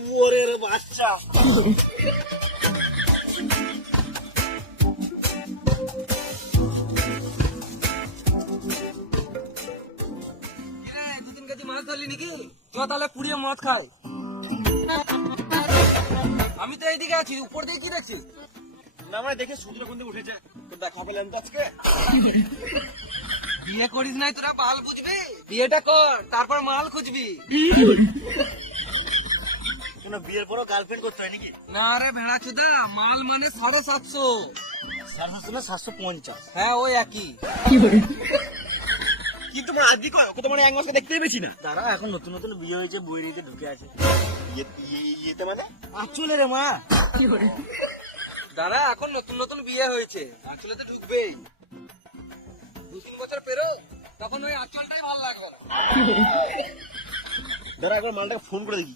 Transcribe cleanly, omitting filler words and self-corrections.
শুয়োরের বাচ্চা। দুদিন কাছে মাছ ধরলি নাকি? চ তাহলে পুড়িয়ে মদ খাই। আমি তো এইদিকে আছি, উপর দিয়ে কি দেখছি? না মানে দেখে সূর্য কোন দিকে উঠেছে, তো দেখা পেলাম তো আজকে। বিয়ে করিস নাই তোরা মাল বুঝবি? বিয়েটা কর, তারপর মাল খুঁজবি। কোনো বিয়ের পরও গার্লফ্রেন্ড করতে হয় নাকি? না রে ভেড়া চোদা, মাল মানে 750। 750 না 750? হ্যাঁ ওই একই। কিন্তু মানে আজকে কয় ওকে তো মানে এক মাসকে দেখতেই পেয়েছি না। দাঁড়া, এখন নতুন নতুন বিয়ে হয়েছে, বইয়ের ইতে ঢুকে আছে। ইয়েতে মানে চলে রে মা। দাঁড়া, এখন নতুন নতুন বিয়ে হয়েছে, আসলে তো ঢুকবেই। 2-3 বছর পেরো, তখন ওই আঁচলটাই ভালো লাগবে না। দাঁড়া একবার মালটাকে ফোন করে দেখি